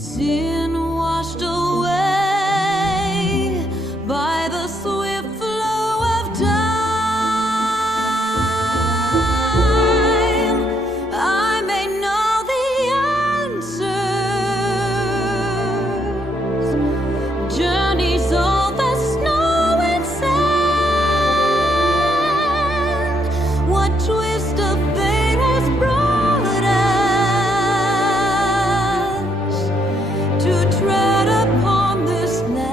sin washed away by the swift flow of time. I may know the answers. Journeys over snow and sand. What twist of fate has brought us to tread upon this land?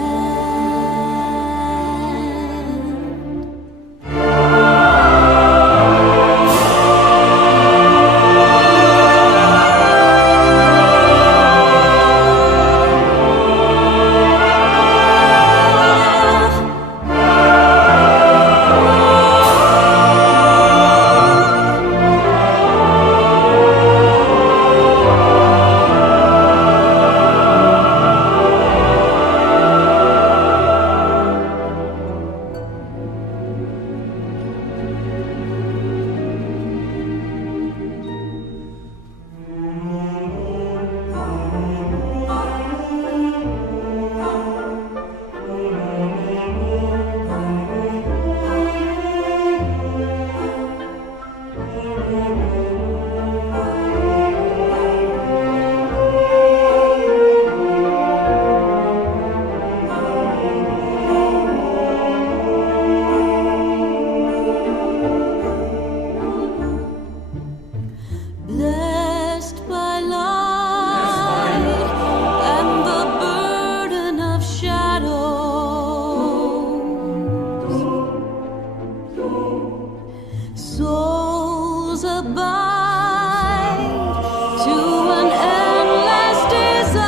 Blessed by light and the burden of shadows, souls abide to an endless desire.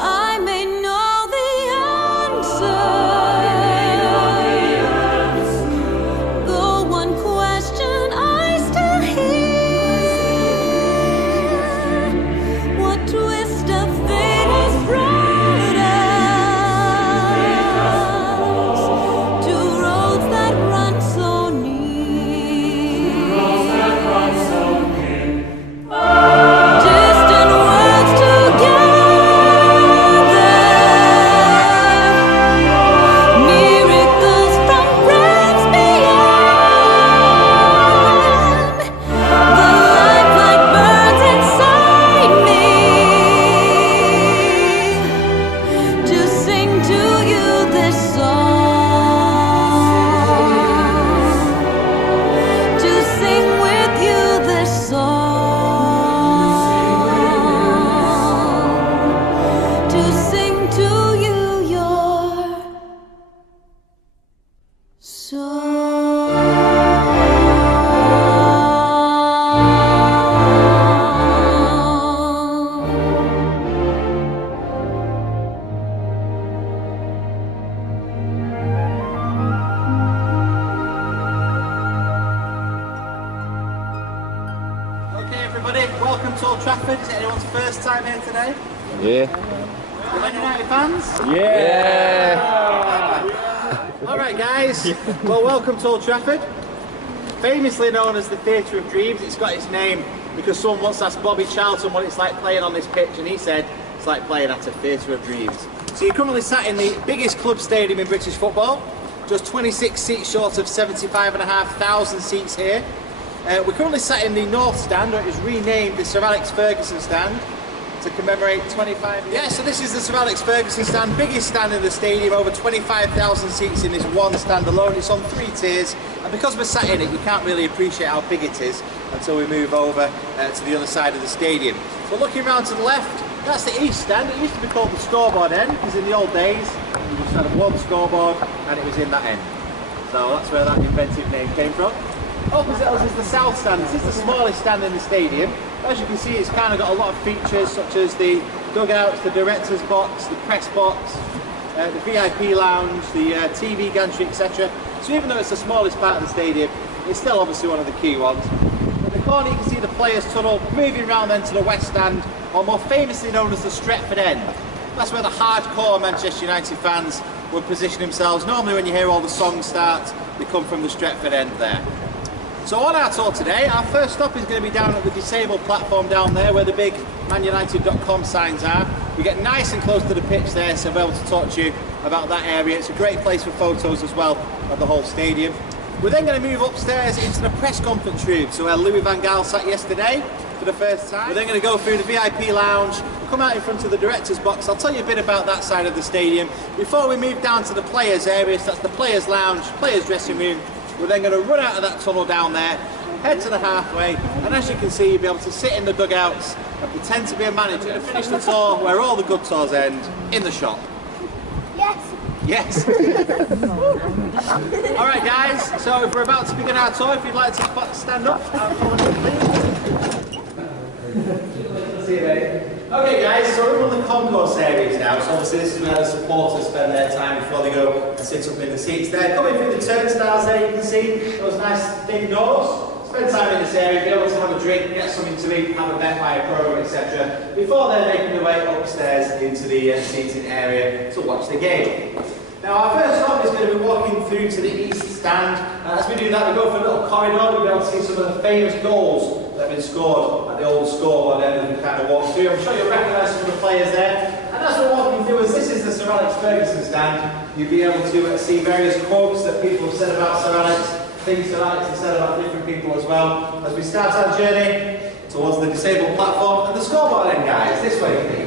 I may know the answers. Though one question I still hear, what twist of fate has brought us to roads that run so near? Distant worlds together, miracles from realms beyond. The lifelike burns inside me to sing to you this song, to sing with you this song, to sing to you your Okay, everybody, welcome to Old Trafford. Is it anyone's first time here today? Yeah. Man United fans? Yeah. Alright, guys. Well, welcome to Old Trafford. Famously known as the Theatre of Dreams, it's got its name because someone once asked Bobby Charlton what it's like playing on this pitch, and he said it's like playing at a Theatre of Dreams. So you're currently sat in the biggest club stadium in British football, just 26 seats short of 75,500 seats here. We're currently sat in the North Stand, or it was renamed the Sir Alex Ferguson Stand to commemorate 25 years. Yeah, so this is the Sir Alex Ferguson Stand, biggest stand in the stadium, over 25,000 seats in this one stand alone. It's on 3 tiers, and because we're sat in it, you can't really appreciate how big it is until we move over to the other side of the stadium. So looking around to the left, that's the East Stand. It used to be called the scoreboard end, because in the old days, you just had one scoreboard, and it was in that end. So that's where that inventive name came from. Opposite us is the South Stand. This is the smallest stand in the stadium. As you can see, it's kind of got a lot of features such as the dugouts, the director's box, the press box, the VIP lounge, the TV gantry, etc. So even though it's the smallest part of the stadium, it's still obviously one of the key ones. In the corner you can see the players' tunnel. Moving around then to the West Stand, or more famously known as the Stretford End. That's where the hardcore Manchester United fans would position themselves. Normally when you hear all the songs start, they come from the Stretford End there. So on our tour today, our first stop is going to be down at the disabled platform down there where the big manunited.com signs are. We get nice and close to the pitch there, so we'll be able to talk to you about that area. It's a great place for photos as well of the whole stadium. We're then going to move upstairs into the press conference room, so where Louis van Gaal sat yesterday for the first time. We're then going to go through the VIP lounge, we'll come out in front of the director's box. I'll tell you a bit about that side of the stadium before we move down to the players area, so that's the players lounge, players dressing room. We're then going to run out of that tunnel down there, head to the halfway, and as you can see, you'll be able to sit in the dugouts and pretend to be a manager and finish the tour where all the good tours end, in the shop. Yes. Alright guys, so if we're about to begin our tour, if you'd like to stand up, follow me please. See you mate. Okay guys, so we're in the concourse areas now, so obviously this is where the supporters spend their time before they go and sit up in the seats there. Coming through the turnstiles there, you can see those nice big doors. Spend time in this area, be able to have a drink, get something to eat, have a bet by a program, etc. before they're making their way upstairs into the seating area to watch the game. Now our first stop is going to be walking through to the east stand. As we do that, we go for a little corridor, we'll be able to see some of the famous goals that have been scored at the old scoreboard end as we kind of walk through. I'm sure you'll recognise some of the players there. And as we're walking through, as this is the Sir Alex Ferguson stand, you'll be able to see various quotes that people have said about Sir Alex, things Sir Alex has said about different people as well. As we start our journey towards the disabled platform and the scoreboard end, guys. This way, please.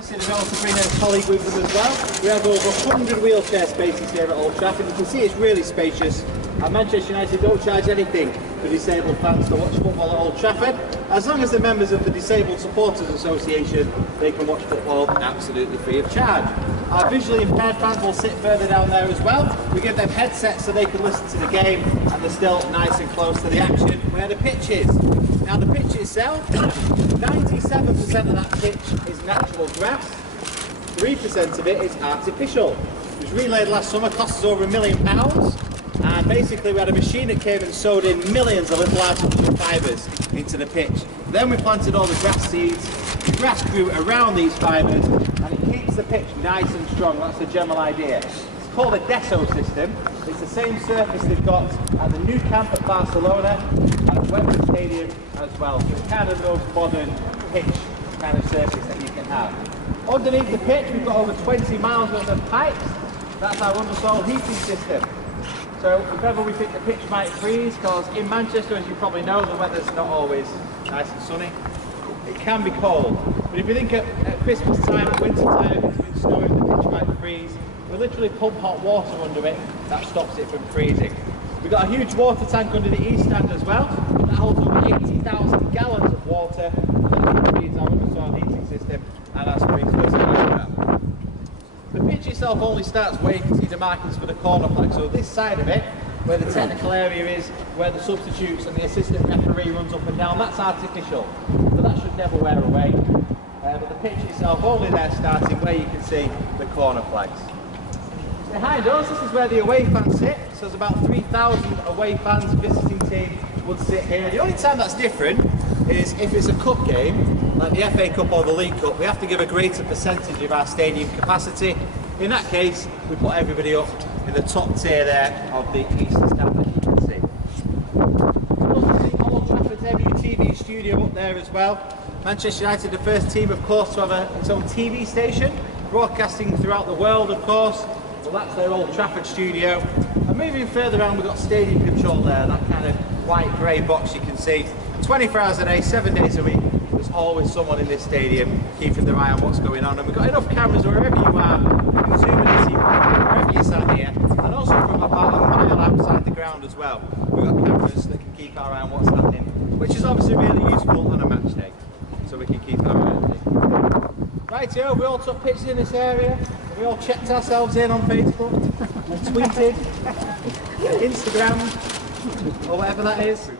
To be able to bring a colleague with them as well. We have over 100 wheelchair spaces here at Old Trafford. You can see it's really spacious. And Manchester United don't charge anything for disabled fans to watch football at Old Trafford. As long as they're members of the Disabled Supporters Association, they can watch football absolutely free of charge. Our visually impaired fans will sit further down there as well. We give them headsets so they can listen to the game and they're still nice and close to the action where the pitch is. Now the pitch itself, 97% of that pitch is natural grass, 3% of it is artificial. It was relayed last summer, cost us over £1 million, and basically we had a machine that came and sewed in millions of little artificial fibres into the pitch. Then we planted all the grass seeds, the grass grew around these fibres, and it keeps the pitch nice and strong. That's the general idea. It's called a Deso system. It's the same surface they've got at the new camp at Barcelona and at Wembley Stadium as well. So it's kind of the most modern pitch kind of surface that you can have. Underneath the pitch we've got over 20 miles worth of pipes. That's our undersoil heating system. So if ever we think the pitch might freeze, because in Manchester, as you probably know, the weather's not always nice and sunny. It can be cold. But if you think at Christmas time, at winter time, if it's been snowing, the pitch might freeze. We literally pump hot water under it. That stops it from freezing. We've got a huge water tank under the east stand as well. That holds over 80,000 gallons of water. And that feeds our undersoil heating system and our sprinklers as well. The pitch pitch itself only starts where you can see the markings for the corner flag. So this side of it, where the technical area is, where the substitutes and the assistant referee runs up and down, that's artificial. So that should never wear away. But the pitch itself only there starting where you can see the corner flags. Behind us, this is where the away fans sit. So there's about 3,000 away fans, visiting team would sit here. The only time that's different is if it's a cup game, like the FA Cup or the League Cup, we have to give a greater percentage of our stadium capacity. In that case, we put everybody up in the top tier there of the eastern stand, as you can see. Old Trafford's MUTV studio up there as well. Manchester United, the first team, of course, to have its own TV station, broadcasting throughout the world, of course. Well, that's their Old Trafford studio. And moving further on, we've got stadium control there, that kind of white grey box you can see. 24 hours a day, 7 days a week, there's always someone in this stadium keeping their eye on what's going on. And we've got enough cameras wherever you are, you can zoom in and see wherever you sat here. And also from about a mile outside the ground as well, we've got cameras that can keep our eye on what's happening, which is obviously really useful on a match day, so we can keep our eye on it. Right here, we all took pictures in this area. We all checked ourselves in on Facebook, and tweeted, Instagram, or whatever that is.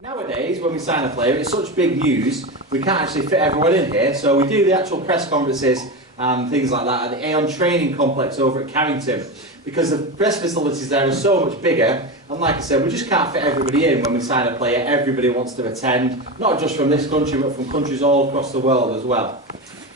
Nowadays, when we sign a player, it's such big news, we can't actually fit everyone in here, so we do the actual press conferences and things like that at the Aon Training Complex over at Carrington, because the press facilities there are so much bigger, and like I said, we just can't fit everybody in when we sign a player. Everybody wants to attend, not just from this country, but from countries all across the world as well.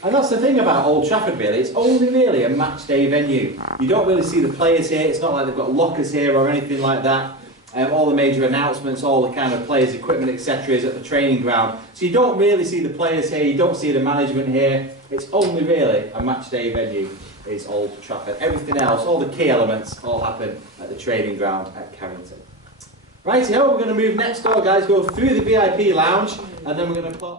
And that's the thing about Old Trafford really, it's only really a match day venue. You don't really see the players here, it's not like they've got lockers here or anything like that. All the major announcements, all the kind of players' equipment, etc. is at the training ground. So you don't really see the players here, you don't see the management here. It's only really a match day venue, is Old Trafford. Everything else, all the key elements, all happen at the training ground at Carrington. Right here, we're going to move next door, guys, go through the VIP lounge, and then we're going to put...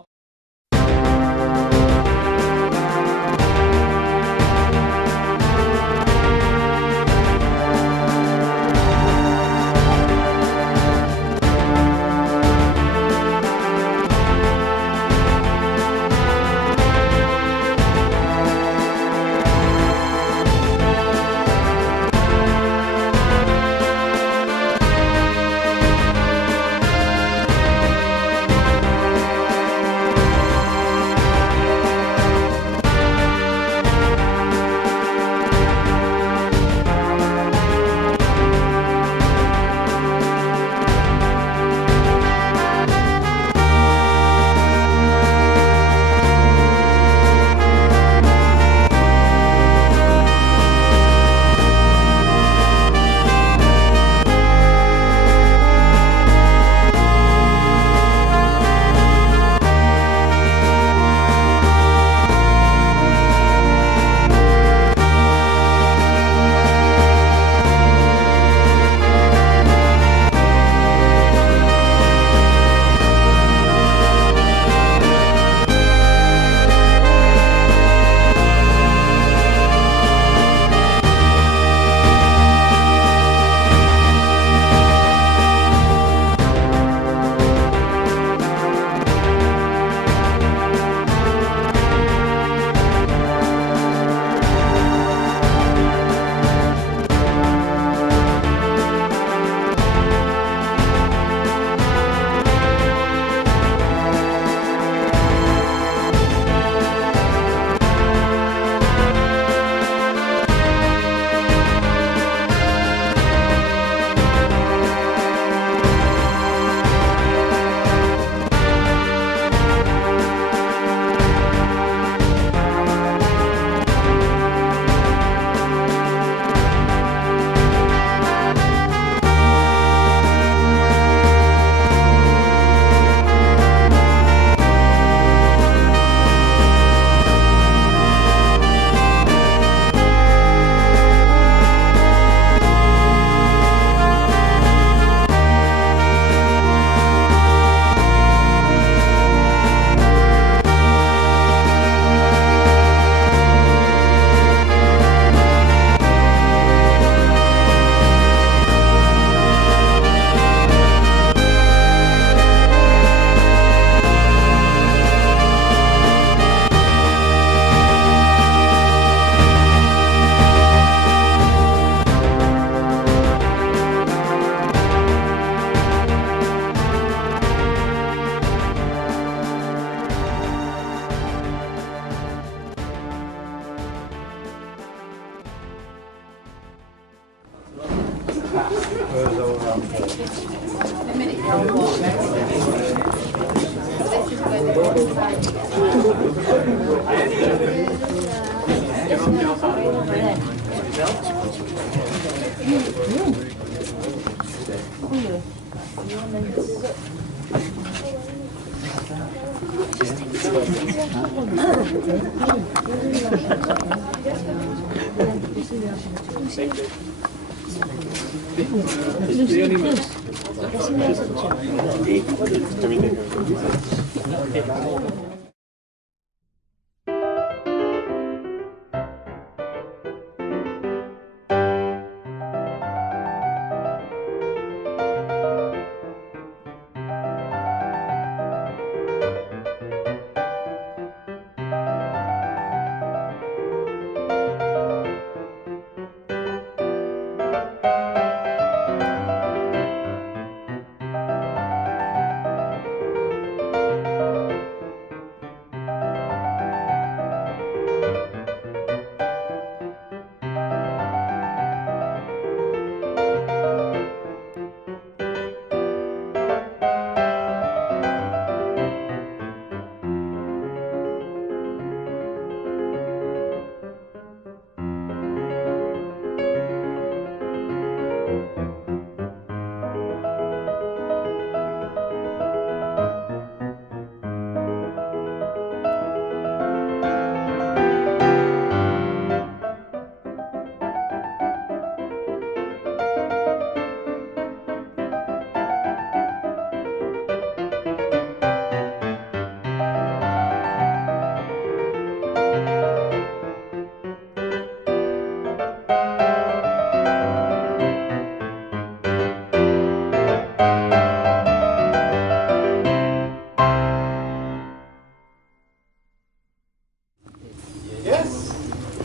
Yes?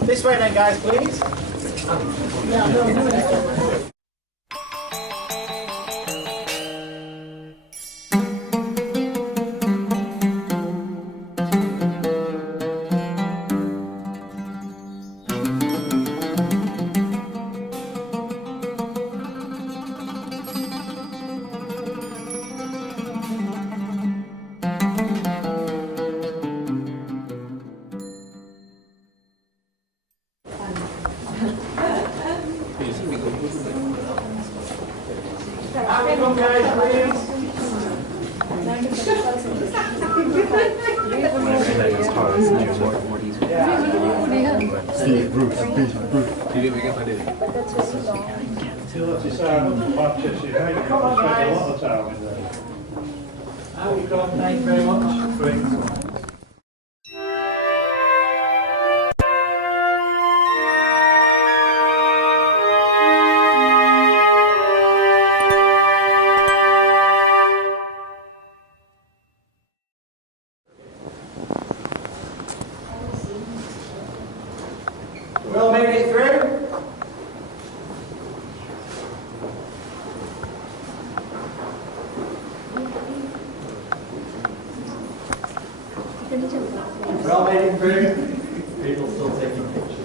This way then, guys, please. Come guys, please. Thank you very much. We all made it through? We all made it through? People still taking pictures.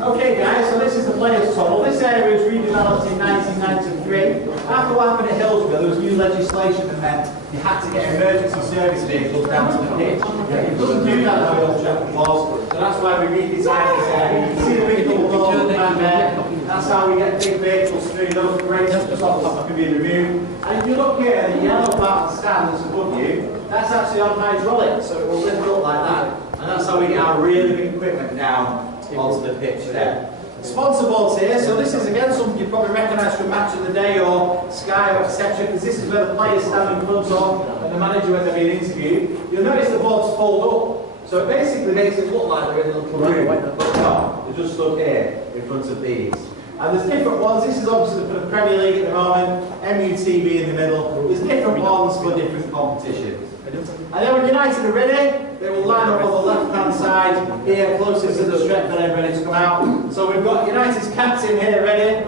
Okay guys, so this is the players' tunnel. This area was redeveloped in 1993. After what happened at Hillsborough, there was new legislation that meant you had to get emergency service vehicles down to the pitch. You couldn't do that at Old Trafford was, so that's why we redesigned this area. You can see the big double doors down there. That's how we get big vehicles through. Those crates at the top can be removed. And if you look here, the yellow part of the stand that's above you, that's actually on hydraulics, so it will lift up like that. And that's how we get our really big equipment down onto the pitch there. Sponsor boards here, so this is again something you probably recognise from Match of the Day or Sky or etc. because this is where the players stand in front of and the manager when they're being interviewed. You'll notice the boards fold up, so it basically makes it look like they're in a little room, but no, they're just stuck here in front of these. And there's different ones. This is obviously for the Premier League at the moment, MUTV in the middle. There's different ones for different competitions. And then when United are ready, they will line up on the left-hand side here, closest to the stretch, and then ready to come out. So we've got United's captain here ready.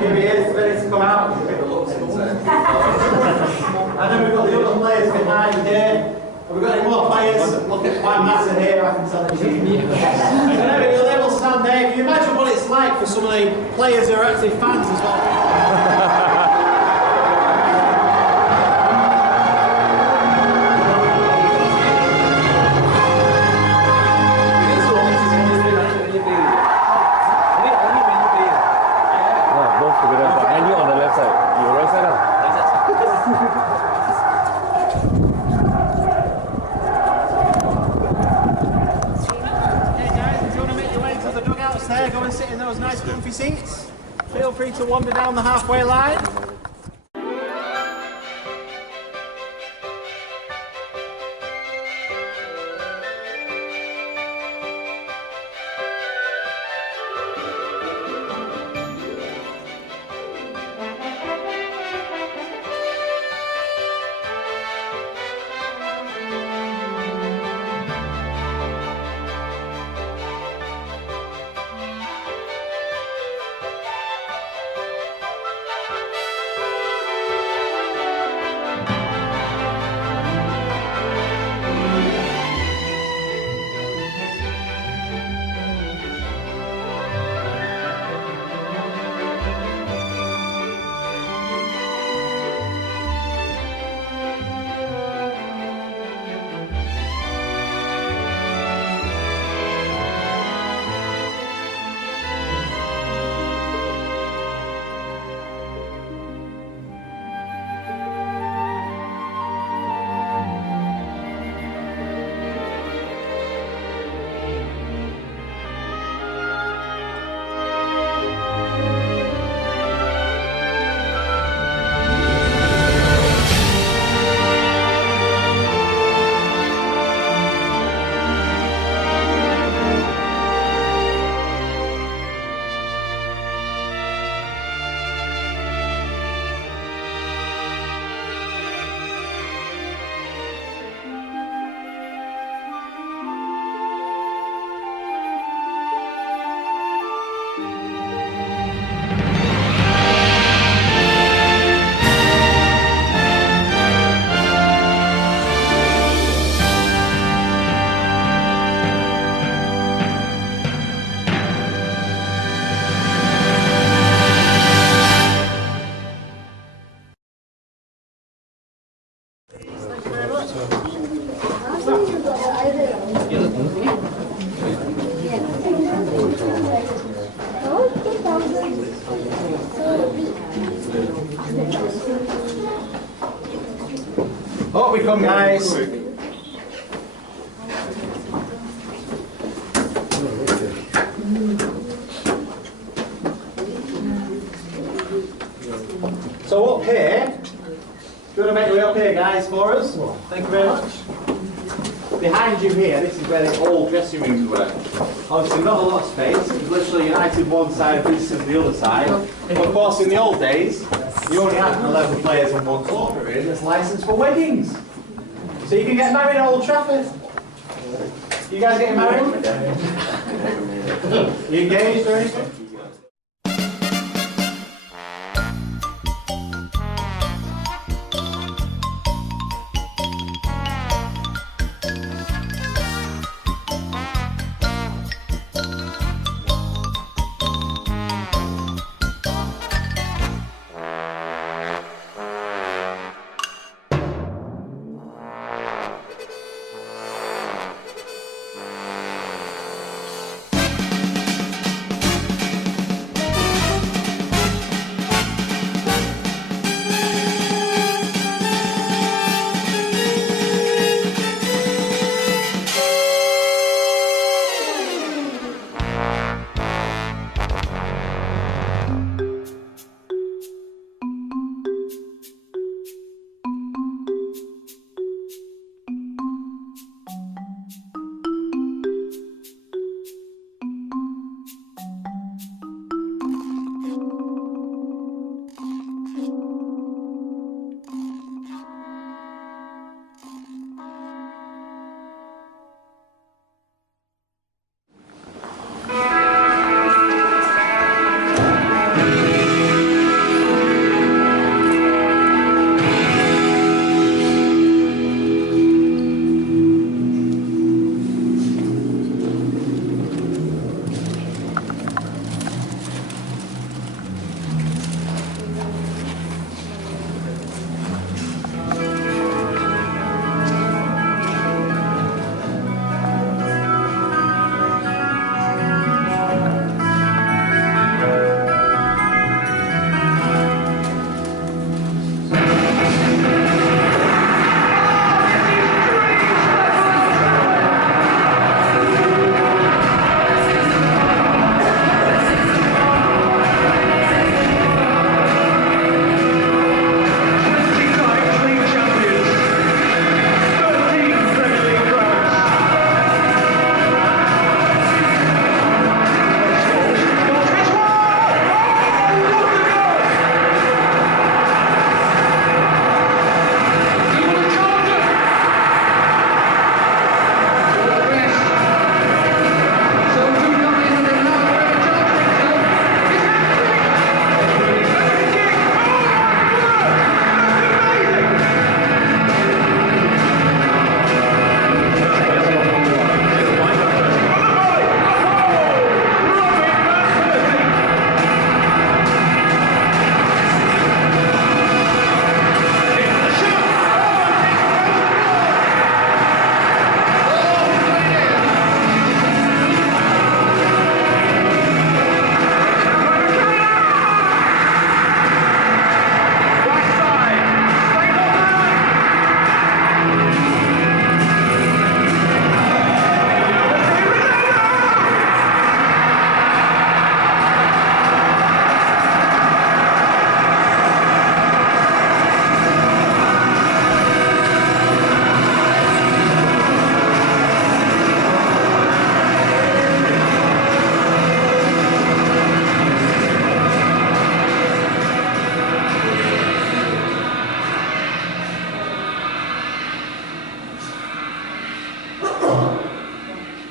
Here he is, ready to come out. And then we've got the other players behind here. Have we got any more players? Look at my master here, I can tell it's you. Anyway, your label stand there. Can you imagine what it's like for some of the players who are actually fans as well? And you on the left side. You right side now? Hey guys, if you want to make your way to the dugouts there, go and sit in those nice comfy seats. Feel free to wander down the halfway line. Up we come, guys. So up here, do you want to make your way up here, guys, for us? Thank you very much. Behind you here, this is where the old dressing rooms were. Obviously not a lot of space, it's literally united one side of visitors the other side. But of course in the old days, you only had 11 players on one court really, that's licensed for weddings. So you can get married at Old Trafford. You guys getting married? You engaged or anything?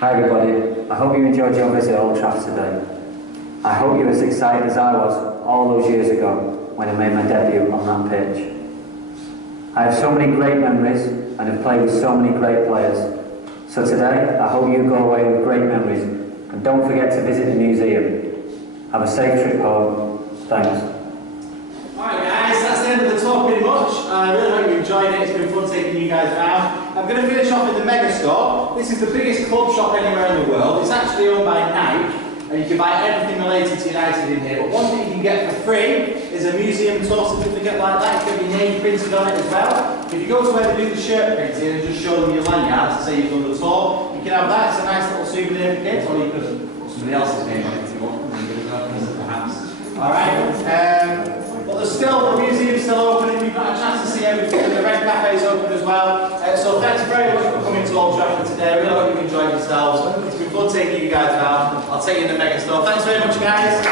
Hi everybody, I hope you enjoyed your visit at Old Trafford today. I hope you're as excited as I was all those years ago when I made my debut on that pitch. I have so many great memories and have played with so many great players. So today, I hope you go away with great memories and don't forget to visit the museum. Have a safe trip home. Thanks. Alright guys, that's the end of the talk pretty much. I really hope you enjoyed it. It's been fun taking you guys around. I'm going to finish off in the Mega Store. This is the biggest club shop anywhere in the world. It's actually owned by Nike and you can buy everything related to United in here. But one thing you can get for free is a museum tour certificate like that. You can get your name printed on it as well. If you go to where they do the shirt printing and just show them your lanyard to say you've done the tour, you can have that. It's a nice little souvenir for kids, or you could put somebody else's name on it if you want. Perhaps. Alright. But there's still, the museum's still open if you've got a chance to see everything, and the Red Cafe's open as well. So thanks very much for coming to Old Trafford today. I really hope you've enjoyed yourselves. It's been fun taking you guys around. I'll take you in the Mega Store. Thanks very much, guys.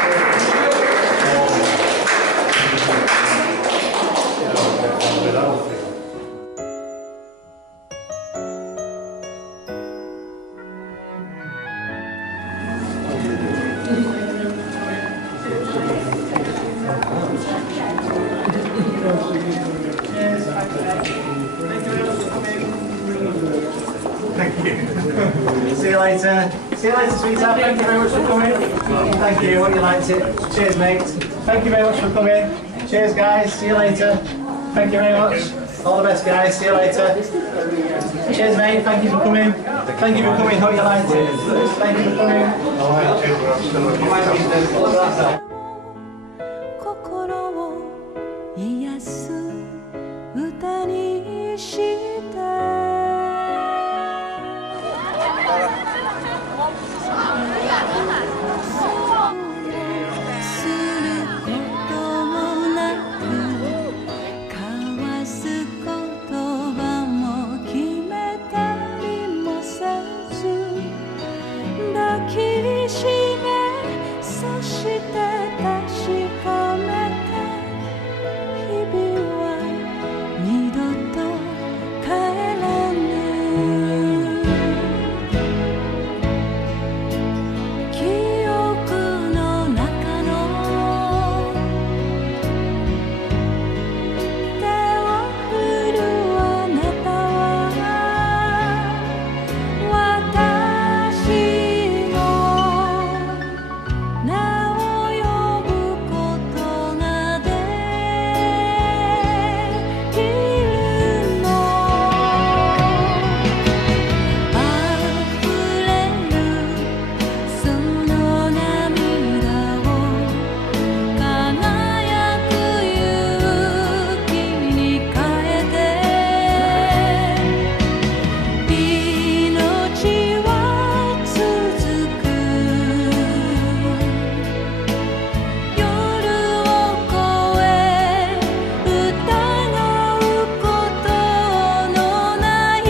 Thank you. See you later. See you later, sweetheart. Thank you very much for coming. Thank you. Hope you liked it. Cheers, mate. Thank you very much for coming. Cheers, guys. See you later. Thank you very much. All the best, guys. See you later. Cheers, mate. Thank you for coming. Thank you for coming. Hope you liked it. Thank you for coming. 心を癒す歌にしてすることもなく交わす言葉も決めたりもせず抱きしめそして確かめた日々は二度と帰らぬ記憶の中の手を振るあなたは私の名を呼ぶことができるの溢れるその涙を輝く勇気に変えて命は続く夜を越え疑うことのない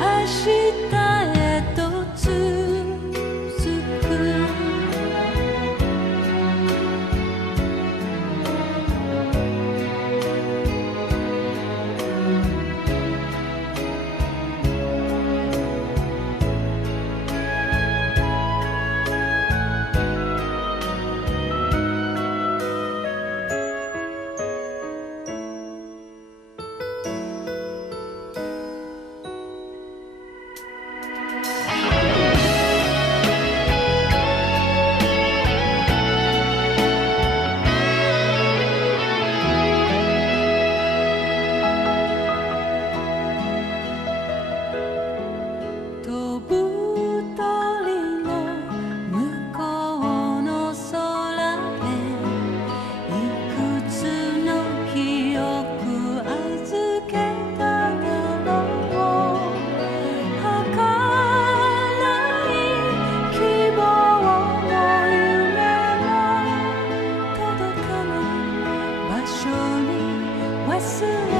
明日へと続く飛ぶ鳥の向こうの空へいくつの記憶預けただろう儚い希望も夢も届かない場所に忘れ